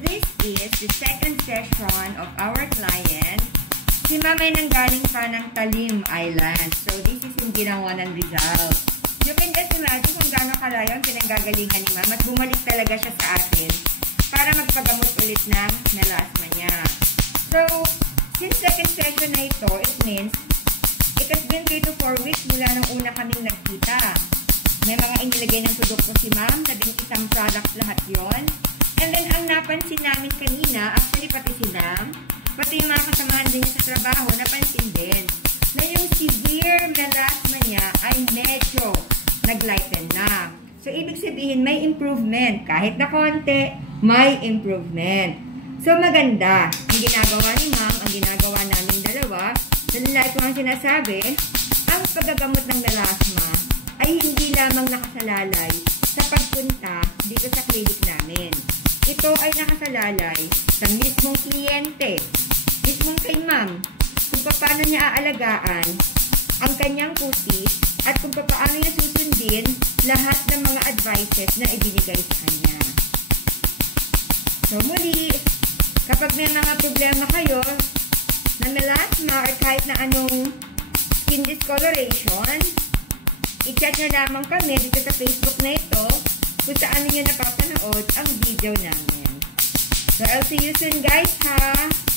this is the second session of our client. Si Ma'am ay nanggaling pa ng Talim Island. So, this is yung ginawa ng Rizal. You can just imagine kung gano'ng kalayo ang pinanggagalingan ni Ma'am at bumalik talaga siya sa atin para magpagamot ulit ng melasma niya. So, since second session na ito, it means it has been 3 to 4 weeks mula nung una kaming nagkita. May mga inilagay ng produkto si Ma'am, naging isang product lahat yon. And then, ang napansin namin kanina, actually pati si Ma'am, pati yung mga kasamahan din sa trabaho, napansin din na yung severe melasma niya ay medyo nag-lighten na. So, ibig sabihin, may improvement. Kahit na konti, may improvement. So, maganda. Ang ginagawa ni Ma'am, ang ginagawa namin dalawa, lahat ko ang sinasabi, ang paggagamot ng melasma ay hindi lamang nakasalalay sa pagpunta dito sa clinic namin. Ito ay nakasalalay sa mismong kliyente, mismong kay Ma'am, kung paano niya aalagaan ang kanyang kutis at kung paano niya susundin lahat ng mga advices na ibinigay sa kanya. So muli, kapag may mga problema kayo na melasma or kahit na anong skin discoloration, i-chat na lamang kami dito sa Facebook na ito kung saan ninyo napapanood ang video namin. So, I'll see you soon guys ha!